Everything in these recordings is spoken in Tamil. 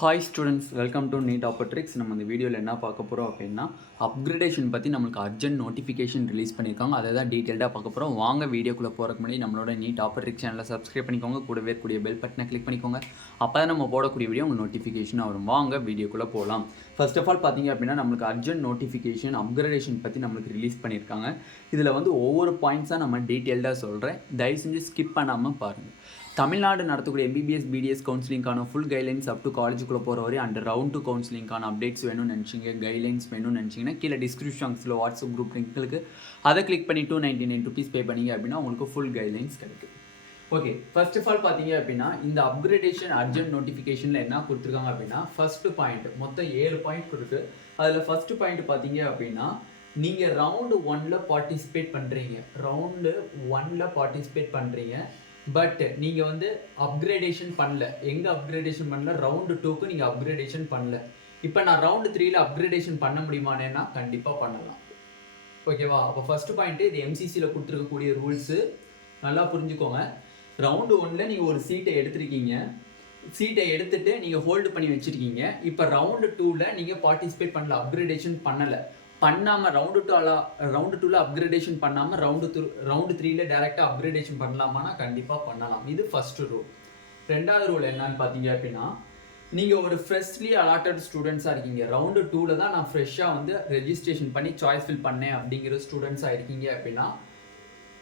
Hi students, welcome to NEET ஆப்பர்ட்ரிக்ஸ். நம்ம இந்த வீடியோவில் என்ன பார்க்க போகிறோம் அப்படின்னா, அப்கிரேடேஷன் பற்றி நம்மளுக்கு அர்ஜென்ட் நோட்டிஃபிகேஷன் ரிலீஸ் பண்ணியிருக்காங்க. அதை தான் டீட்டெயில்டாக பார்க்க போகிறோம். வாங்க வீடியோக்குள்ளே போகிறக்கு முன்னாடி நம்மளோட நீட் ஆப்பர்ட்ரிக்ஸ் சேனலை சப்ஸ்கிரைப் பண்ணிக்கோங்க. கூடவே கூடிய பெல் பட்டனை கிளிக் பண்ணிக்கோங்க. அப்போ தான் நம்ம போடக்கூடிய வீடியோ உங்கள் நோட்டிஃபிகேஷன் வரும். வாங்க வீடியோக்குள்ளே போகலாம். ஃபர்ஸ்ட் ஆஃப் ஆல் பார்த்தீங்க அப்படின்னா, நம்மளுக்கு அர்ஜென்ட் நோட்டிஃபிகேஷன் அப்கிரேடேஷன் பற்றி நம்மளுக்கு ரிலீஸ் பண்ணியிருக்காங்க. இதில் வந்து ஒவ்வொரு பாயிண்ட்ஸாக நம்ம டீட்டெயில்டாக சொல்கிறேன். தயவு செஞ்சு ஸ்கிப் பண்ணாமல் பாருங்கள். தமிழ்நாடு நடத்தக்கூடிய எம்பிபிஎஸ் பிடிஎஸ் கவுன்சிலிங்கான ஃபுல் கைட்லைன்ஸ் அப் டு காலேஜுக்குள்ளே போகிற வரை அண்ட் ரவுண்ட் டு கவுன்சிலிங்கான அப்டேட்ஸ் வேணும்னு நினச்சிங்க, கைட்லைன்ஸ் வேணும்னு நினச்சிங்கன்னா கீழே டிஸ்கிரிப்ஷன்ஸில் வாட்ஸ்அப் குரூப் லிங்க்களுக்கு அதை கிளிக் பண்ணி $299 பே பண்ணிங்க அப்படின்னா உங்களுக்கு ஃபுல் கைட்லைன்ஸ் கிடைக்கும். ஓகே, ஃபர்ஸ்ட் ஆஃப் ஆல் பார்த்தீங்க அப்படின்னா, இந்த அப்கிரேடேஷன் அர்ஜென்ட் நோட்டிஃபிகேஷனில் என்ன கொடுத்துருக்காங்க அப்படின்னா, ஃபர்ஸ்ட் பாயிண்ட் மொத்தம் 7 பாயிண்ட் கொடுத்து அதில் ஃபர்ஸ்ட் பாயிண்ட் பார்த்தீங்க அப்படின்னா, நீங்கள் ரவுண்டு 1ல் பார்ட்டிசிபேட் பண்ணுறீங்க. பட் நீங்கள் வந்து அப்கிரேடேஷன் பண்ணல. எங்கே அப்கிரேடேஷன் பண்ணல? ரவுண்டு 2க்கு நீங்கள் அப்கிரேடேஷன் பண்ணல. இப்போ நான் ரவுண்டு 3ல் அப்கிரேடேஷன் பண்ண முடியுமானேன்னா கண்டிப்பாக பண்ணலாம். ஓகேவா? அப்போ ஃபர்ஸ்ட் பாயிண்ட்டு, இது எம்சிசியில் கொடுத்துருக்கக்கூடிய ரூல்ஸு நல்லா புரிஞ்சுக்கோங்க. ரவுண்டு 1ல் நீங்கள் ஒரு சீட்டை எடுத்துட்டு நீங்கள் ஹோல்டு பண்ணி வச்சுருக்கீங்க. இப்போ ரவுண்டு 2ல் நீங்கள் பார்ட்டிசிபேட் பண்ணல, அப்கிரேடேஷன் பண்ணலை. பண்ணாமல் ரவுண்டு 2ல் அப்கிரேடேஷன் பண்ணாமல் ரவுண்டு 3ல் டேரெக்டாக அப்கிரேடேஷன் பண்ணலாமான்னா கண்டிப்பாக பண்ணலாம். இது ஃபஸ்ட்டு ரூல். ரெண்டாவது ரூல் என்னன்னு பார்த்தீங்க அப்படின்னா, நீங்கள் ஒரு ஃப்ரெஷ்லி அலாட்டட் ஸ்டூடெண்ட்ஸாக இருக்கீங்க. ரவுண்டு 2ல் தான் நான் ஃப்ரெஷ்ஷாக வந்து ரெஜிஸ்ட்ரேஷன் பண்ணி சாய்ஸ் ஃபில் பண்ணேன் அப்படிங்கிற ஸ்டூடெண்ட்ஸாக இருக்கீங்க அப்படின்னா,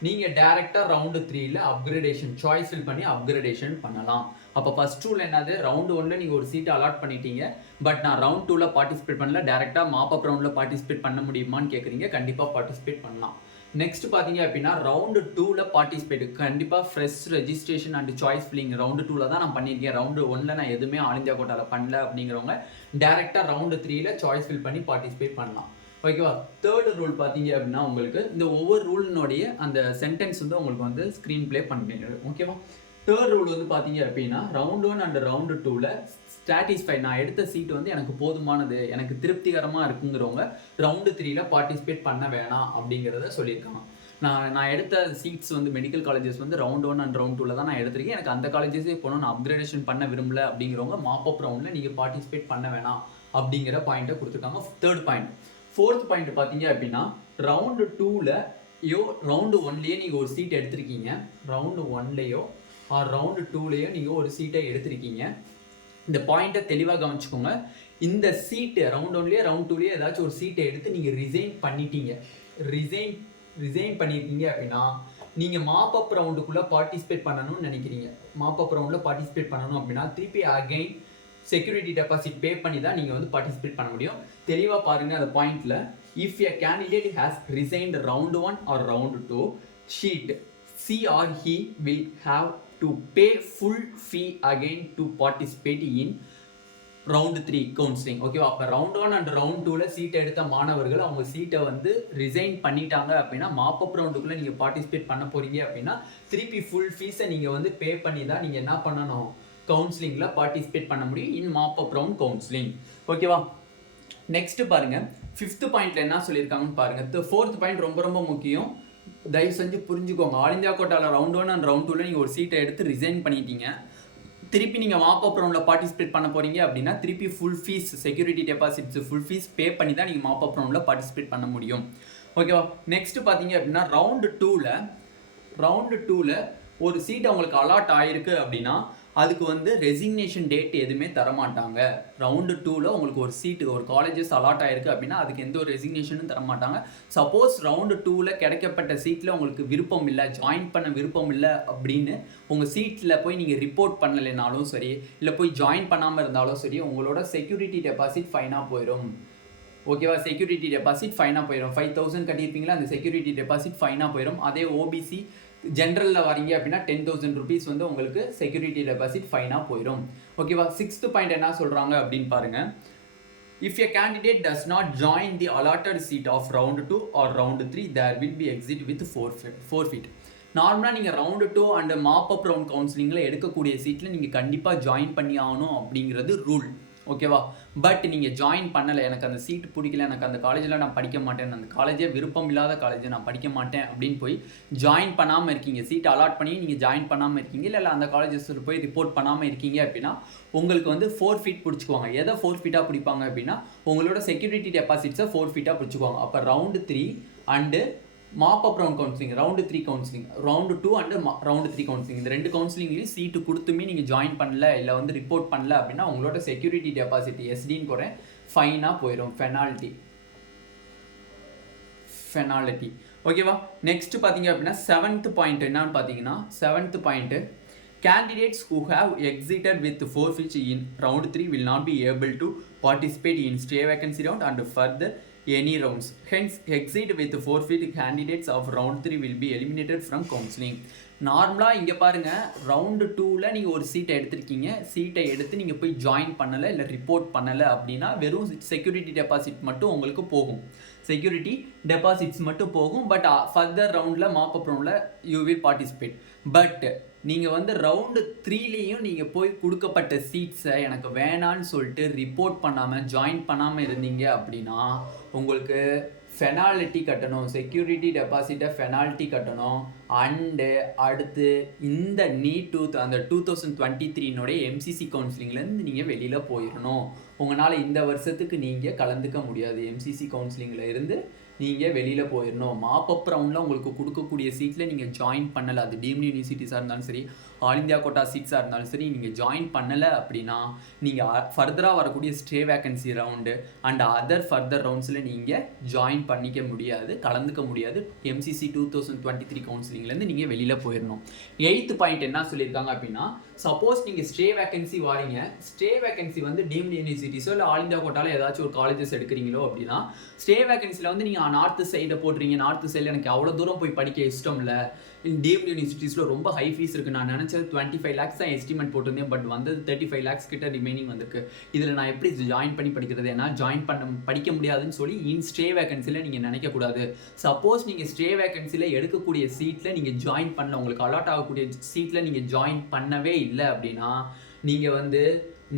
நீங்கள் டேரெக்டாக ரவுண்டு 3ல் அப்கிரேடேஷன் சாய்ஸ் ஃபில் பண்ணி அப்கிரேடேஷன் பண்ணலாம். அப்போ ஃபர்ஸ்ட் ரூல் என்னது? ரவுண்டு 1ல் நீங்கள் ஒரு சீட்டை அலாட் பண்ணிட்டீங்க. பட் நான் ரவுண்ட் 2ல் பார்ட்டிசிபேட் பண்ணல, டேரெக்டாக மாப்பப் ரவுண்டில் பார்ட்டிசிபேட் பண்ண முடியுமான்னு கேட்குறீங்க. கண்டிப்பாக பார்ட்டிசிபேட் பண்ணலாம். நெக்ஸ்ட் பார்த்தீங்க அப்படின்னா, ரவுண்டு 2ல் பார்ட்டிசிபேட் கண்டிப்பாக fresh registration and choice filling round 2ல் தான் நான் பண்ணியிருக்கேன். ரவுண்டு 1ல் நான் எதுவுமே ஆல் இந்தியா கோட்டாவில் பண்ணல அப்படிங்கிறவங்க டேரெக்டாக ரவுண்டு 3ல் சாய்ஸ் ஃபில் பண்ணி பார்ட்டிசிபேட் பண்ணலாம். ஓகேவா? தேர்டு ரூல் பார்த்தீங்க அப்படின்னா, உங்களுக்கு இந்த ஒவ்வொரு ரூலினுடைய அந்த சென்டென்ஸ் வந்து உங்களுக்கு வந்து ஸ்க்ரீன் பிளே பண்ணிடுது. ஓகேவா? தேர்ட் ரூல் வந்து பார்த்தீங்க அப்படின்னா, ரவுண்ட் 1 அண்ட் ரவுண்டு 2ல் சாட்டிஸ்ஃபை, நான் எடுத்த சீட் வந்து எனக்கு போதுமானது, எனக்கு திருப்திகரமாக இருக்குங்கிறவங்க ரவுண்டு 3ல் பார்ட்டிசிபேட் பண்ண வேணாம் அப்படிங்கிறத சொல்லியிருக்காங்க. நான் எடுத்த சீட்ஸ் வந்து மெடிக்கல் காலேஜஸ் வந்து ரவுண்ட் 1 அண்ட் ரவுண்ட் 2ல் தான் நான் எடுத்திருக்கேன். எனக்கு அந்த காலேஜஸே போகணும், நான் அப்கிரேடேஷன் பண்ண விரும்பல அப்படிங்கிறவங்க மாப்பப் ரவுண்டில் நீங்கள் பார்ட்டிசிபேட் பண்ண வேணாம் அப்படிங்கிற பாயிண்ட்டை கொடுத்துருக்காங்க. Third point. ஃபோர்த் பாயிண்ட் பார்த்தீங்க அப்படின்னா, ரவுண்டு 2லையோ ரவுண்டு 1லையோ நீங்கள் ஒரு சீட் எடுத்திருக்கீங்க. ரவுண்டு 1லையோ ரவுண்டு 2லையோ நீங்கள் ஒரு சீட்டை எடுத்திருக்கீங்க. இந்த பாயிண்ட்டை தெளிவாக கவனிச்சுக்கோங்க. இந்த சீட்டு ரவுண்ட் 1லையோ ரவுண்ட் 2லையோ ஏதாச்சும் ஒரு சீட்டை எடுத்து நீங்கள் ரிசைன் பண்ணியிருக்கீங்க அப்படின்னா, நீங்கள் மாப்பப் ரவுண்டுக்குள்ளே பார்ட்டிசிபேட் பண்ணணும்னு நினைக்கிறீங்க. மாப்பப் ரவுண்டில் பார்ட்டிசிபேட் பண்ணணும் அப்படின்னா திருப்பி அகைன் செக்யூரிட்டி டெபாசிட் பே பண்ணி தான் நீங்கள் வந்து பார்ட்டிசிபேட் பண்ண முடியும். தெளிவாக பாருங்கள் அந்த பாயிண்டில். If a candidate has resigned round 1 or round 2, she or he will have to pay full fee again to participate in round 3 counselling. ஓகேவா? அப்போ ரவுண்ட் 1 அண்ட் ரவுண்ட் 2ல் சீட்டை எடுத்த மாணவர்கள் அவங்க சீட்டை வந்து ரிசைன் பண்ணிட்டாங்க அப்படின்னா, மாப்பப் ரவுண்டுக்குள்ளே நீங்கள் பார்ட்டிசிபேட் பண்ண போகிறீங்க அப்படின்னா திருப்பி ஃபுல் ஃபீஸை நீங்கள் வந்து பே பண்ணி தான் நீங்கள் என்ன பண்ணணும்? கவுன்சிலிங்கில் பார்ட்டிசிபேட் பண்ண முடியும் இன் மாப்பப் ரவுண்ட் கவுன்சிலிங். ஓகேவா? நெக்ஸ்ட் பாருங்க, ஃபிஃப்த் பாயிண்ட்ல என்ன சொல்லியிருக்காங்கன்னு பாருங்க. ஃபோர்த் பாயிண்ட் ரொம்ப ரொம்ப முக்கியம், தயவு செஞ்சு புரிஞ்சுக்கோங்க. ஆல் இந்தியா கோட்டாவில் ரவுண்ட் 1 அண்ட் ரவுண்ட் 2ல் நீங்கள் ஒரு சீட்டை எடுத்து ரிசைன் பண்ணிட்டீங்க. திருப்பி நீங்கள் மாப்பப் ரவுண்டில் பார்ட்டிசிபேட் பண்ண போகிறீங்க அப்படின்னா திருப்பி full fees, security deposits full fees pay பண்ணி தான் நீங்கள் மாப்பப் ரவுண்டில் பார்ட்டிசிபேட் பண்ண முடியும். ஓகேவா? நெக்ஸ்ட் பார்த்தீங்க அப்படின்னா, ரவுண்டு 2ல் ஒரு சீட் அவங்களுக்கு அலாட் ஆகிருக்கு அப்படின்னா அதுக்கு வந்து ரெசிக்னேஷன் டேட் எதுவுமே தரமாட்டாங்க. ரவுண்டு 2ல் உங்களுக்கு ஒரு சீட்டு ஒரு காலேஜஸ் அலாட் ஆகிருக்கு அப்படின்னா அதுக்கு எந்த ஒரு ரெசிக்னேஷனும் தரமாட்டாங்க. சப்போஸ் ரவுண்டு 2ல் கிடைக்கப்பட்ட சீட்டில் உங்களுக்கு விருப்பம் இல்லை, ஜாயின் பண்ண விருப்பம் இல்லை அப்படின்னு உங்கள் சீட்டில் போய் நீங்கள் ரிப்போர்ட் பண்ணலைனாலும் சரி, இல்லை போய் ஜாயின் பண்ணாமல் இருந்தாலும் சரி, உங்களோட செக்யூரிட்டி டெபாசிட் ஃபைனாக போயிடும். ஓகேவா? செக்யூரிட்டி டெபாசிட் ஃபைனாக போயிடும். 5000 கட்டியிருப்பீங்களா, அந்த செக்யூரிட்டி டெபாசிட் ஃபைனாக போயிடும். அதே ஓபிசி ஜென்ரலில் வரீங்க அப்படின்னா 10,000 rupees வந்து உங்களுக்கு செக்யூரிட்டி டெபாசிட் ஃபைனாக போயிடும். ஓகேவா? சிக்ஸ்த் பாயிண்ட் என்ன சொல்கிறாங்க அப்படின்னு பாருங்கள். If a candidate does not join the allotted seat of round 2 or round 3, there will be exit with forfeit. நார்மலாக நீங்கள் ரவுண்டு 2 அண்ட் மாப்பப் ரவுண்ட் கவுன்சிலிங்கில் எடுக்கக்கூடிய சீட்டில் நீங்கள் கண்டிப்பாக ஜாயின் பண்ணி ஆகணும் அப்படிங்கிறது ரூல். ஓகேவா. பட் நீங்கள் ஜாயின் பண்ணலை, எனக்கு அந்த சீட் பிடிக்கல, எனக்கு அந்த காலேஜில் நான் படிக்க மாட்டேன், அந்த காலேஜே விருப்பம் இல்லாத காலேஜ், நான் படிக்க மாட்டேன் அப்படின்னு போய் ஜாயின் பண்ணாமல் இருக்கீங்க, சீட் அலாட் பண்ணி நீங்கள் ஜாயின் பண்ணாமல் இருக்கீங்க, இல்லை அந்த காலேஜஸில் போய் ரிப்போர்ட் பண்ணாமல் இருக்கீங்க அப்படின்னா உங்களுக்கு வந்து 4 ஃபீட் பிடிச்சிக்குவாங்க. எதை 4 ஃபீட்டாக பிடிப்பாங்க அப்படின்னா உங்களோட செக்யூரிட்டி டெபாசிட்ஸை 4 ஃபீட்டாக பிடிச்சிக்குவாங்க. அப்போ round 3 and mop up round counselling, round 3 counselling, round 2 and round 3 counselling, இந்த 2 கவுன்சிலிங்லையும் சீட்டு கொடுத்துமே நீங்கள் ஜாயின் பண்ணல, இல்லை வந்து ரிப்போர்ட் பண்ணல அப்படின்னா உங்களோட செக்யூரிட்டி டெபாசிட் எஸ்டின்னு கூட ஃபைனாக போயிடும், ஃபெனாலிட்டி. ஓகேவா. நெக்ஸ்ட் பார்த்தீங்க அப்படின்னா 7th பாயிண்ட் என்னன்னு பார்த்தீங்கன்னா 7th point, candidates who have exited with forfeit in round 3 will not be able to participate in stay vacancy round and further any rounds. Hence, exit with forfeit candidates of round 3 will be eliminated from counseling. நார்மலாக இங்கே பாருங்கள், ரவுண்டு 2ல் நீங்கள் ஒரு சீட்டை எடுத்திருக்கீங்க, சீட்டை எடுத்து நீங்கள் போய் ஜாயின் பண்ணலை இல்லை ரிப்போர்ட் பண்ணலை அப்படின்னா வெறும் செக்யூரிட்டி டெபாசிட் மட்டும் உங்களுக்கு போகும், செக்யூரிட்டி டெபாசிட்ஸ் மட்டும் போகும். பட் ஃபர்தர் ரவுண்டில் மாப்பப் ரவுண்டில் யூ வில் பார்ட்டிசிபேட். பட் நீங்கள் வந்து ரவுண்டு 3லேயும் நீங்கள் போய் கொடுக்கப்பட்ட சீட்ஸை எனக்கு வேணான்னு சொல்லிட்டு ரிப்போர்ட் பண்ணாமல் ஜாயின் பண்ணாமல் இருந்தீங்க அப்படின்னா உங்களுக்கு ஃபெனாலிட்டி கட்டணும், செக்யூரிட்டி டெபாசிட்டை ஃபெனாலிட்டி கட்டணும். அண்டு அடுத்து இந்த நீட் அந்த 2023 எம்சிசி கவுன்சிலிங்லேருந்து நீங்கள் வெளியில் போயிடணும். உங்களால் இந்த வருஷத்துக்கு நீங்கள் கலந்துக்க முடியாது, எம்சிசி கவுன்சிலிங்கில் இருந்து நீங்கள் வெளியில் போயிடணும். மாப்பப் ரவுண்டில் உங்களுக்கு கொடுக்கக்கூடிய சீட்டில் நீங்கள் ஜாயின் பண்ணலை, அது டீம்டு யூனிவர்சிட்டிஸாக இருந்தாலும் சரி, ஆல் இந்தியா கோட்டா சீட்ஸாக இருந்தாலும் சரி, நீங்கள் ஜாயின் பண்ணலை அப்படின்னா நீங்கள் ஃபர்தராக வரக்கூடிய stray vacancy round and other further ரவுண்ட்ஸில் நீங்கள் ஜாயின் பண்ணிக்க முடியாது, கலந்துக்க முடியாது. எம்சிசி 2023 கவுன்சிலிங்லேருந்து நீங்கள் வெளியில் போயிடணும். 8th பாயிண்ட் என்ன சொல்லியிருக்காங்க அப்படின்னா, சப்போஸ் நீங்கள் ஸ்டே வேக்கன்சி வாரீங்க, ஸ்டே வேக்கன்சி வந்து டீம்டு யூனிவர்சிட்டிஸோ இல்லை ஆல் இந்தியா கோட்டாவில் ஏதாச்சும் ஒரு காலேஜஸ் எடுக்கிறீங்களோ அப்படின்னா ஸ்டே வேக்கன்சியில் வந்து நீங்கள் நார்த்து சைடை போடுறீங்க, நார்த்து சைடில் எனக்கு அவ்வளோ தூரம் போய் படிக்க இஷ்டம் இல்லை, டீம்டு யூனிவர்சிட்டிஸில் ரொம்ப ஹை ஃபீஸ் இருக்குது, நான் நினச்சது 25 lakhs தான் எஸ்டிமேட் போட்டிருந்தேன், பட் வந்தது 35 lakhs கிட்ட ரிமைனிங் வந்திருக்கு, இதில் நான் எப்படி ஜாயின் பண்ணி படிக்கிறது, ஏன்னா ஜாயின் படிக்க முடியாதுன்னு சொல்லி ஸ்டே வேக்கன்சியில் நீங்கள் நினைக்கக்கூடாது. சப்போஸ் நீங்கள் ஸ்டே வேக்கன்சியில் எடுக்கக்கூடிய சீட்டில் நீங்கள் ஜாயின் பண்ணல, உங்களுக்கு அலாட் ஆகக்கூடிய சீட்டில் நீங்கள் ஜாயின் பண்ணவே இல்லை அப்படின்னா நீங்கள் வந்து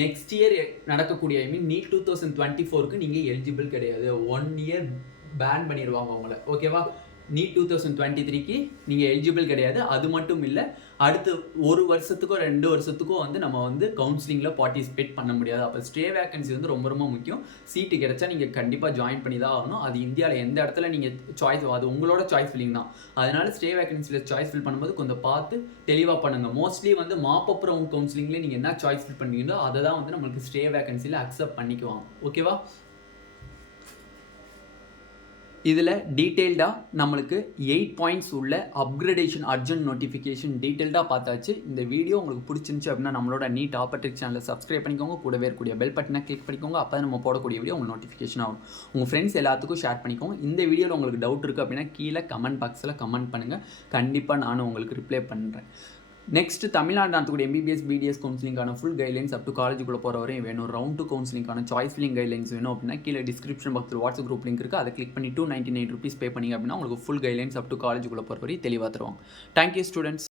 நெக்ஸ்ட் இயர் நடக்கக்கூடிய நீட் 2024க்கு நீங்கள் எலிஜிபிள் கிடையாது, 1 year பேன் பண்ணிடுவாங்க உங்களை. ஓகேவா. நீட் 2023க்கு நீங்கள் எலிஜிபிள் கிடையாது. அது மட்டும் இல்லை, அடுத்து 1 வருஷத்துக்கோ 2 வருஷத்துக்கோ வந்து நம்ம வந்து கவுன்சிலிங்கில் பார்ட்டிசிபேட் பண்ண முடியாது. அப்போ ஸ்டே வேக்கன்சி வந்து ரொம்ப ரொம்ப முக்கியம். சீட்டு கிடைச்சா நீங்கள் கண்டிப்பாக ஜாயின் பண்ணி தான் ஆகணும். அது இந்தியாவில் எந்த இடத்துல நீங்கள் சாய்ஸ், அது உங்களோட சாய்ஸ் ஃபில்லிங் தான். அதனால ஸ்டே வேக்கன்சியில் சாய்ஸ் ஃபில் பண்ணும்போது கொஞ்சம் பார்த்து தெளிவாக பண்ணுங்கள். மோஸ்ட்லி வந்து மாப்பப் ரவுண்ட் கவுன்சிலிங்லேயே நீங்கள் என்ன சாய்ஸ் ஃபில் பண்ணுவீங்களோ அதை தான் வந்து நம்மளுக்கு ஸ்டே வேக்கன்சியில் அக்செப்ட் பண்ணிக்குவாங்க. ஓகேவா. இதில் டீட்டெயில்டாக நம்மளுக்கு 8 பாயிண்ட்ஸ் உள்ள அப்கிரேடேஷன் அர்ஜென்ட் நோட்டிஃபிகேஷன் டீட்டெயில்டாக பார்த்தாச்சு. இந்த வீடியோ உங்களுக்கு பிடிச்சிருந்துச்சு அப்படின்னா நம்மளோட நீட் ஆப்பர்டெக் சேனலை சப்ஸ்கிரைப் பண்ணிக்கோங்க, கூடவே இருக்கக்கூடிய பெல் பட்டனை கிளிக் பண்ணிக்கோங்க. அப்போ நம்ம போடக்கூடிய வீடியோ உங்களுக்கு நோட்டிஃபிகேஷன் ஆகும். உங்கள் ஃப்ரெண்ட்ஸ் எல்லாத்துக்கும் ஷேர் பண்ணிக்கோங்க. இந்த வீடியோவில் உங்களுக்கு டவுட் இருக்குது அப்படின்னா கீழே கமெண்ட் பாக்ஸில் கமெண்ட் பண்ணுங்கள், கண்டிப்பாக நானும் உங்களுக்கு ரிப்ளை பண்ணுறேன். நெக்ஸ்ட் தமிழ்நாடு நடத்தக்கூடிய எம்பிபிஎஸ் பிடிஎஸ் கவுன்சிலிங்கான ஃபுல் கைட்லைன்ஸ் அப் டு காலேஜுக்குள்ளே போகிற வரையும் வேணும். ரவுண்ட் 2 கவுன்சிலிங்கான சாய்ஸ் ஃபில்லிங் கைட்லைன்ஸ் வேணும் அப்படின்னா கீழே டிஸ்கிரிப்ஷன் பாக்ஸில் வாட்ஸ்அப் குரூப் லிங்க் இருக்குது, அதை கிளிக் பண்ணி 299 rupees பே பண்ணிங்க அப்படின்னா உங்களுக்கு ஃபுல் கைட்லைன்ஸ் அப் டு காலேஜுக்குள்ளே போகிற வரையும் தெளிவாக தருவாங்க. Thank you students.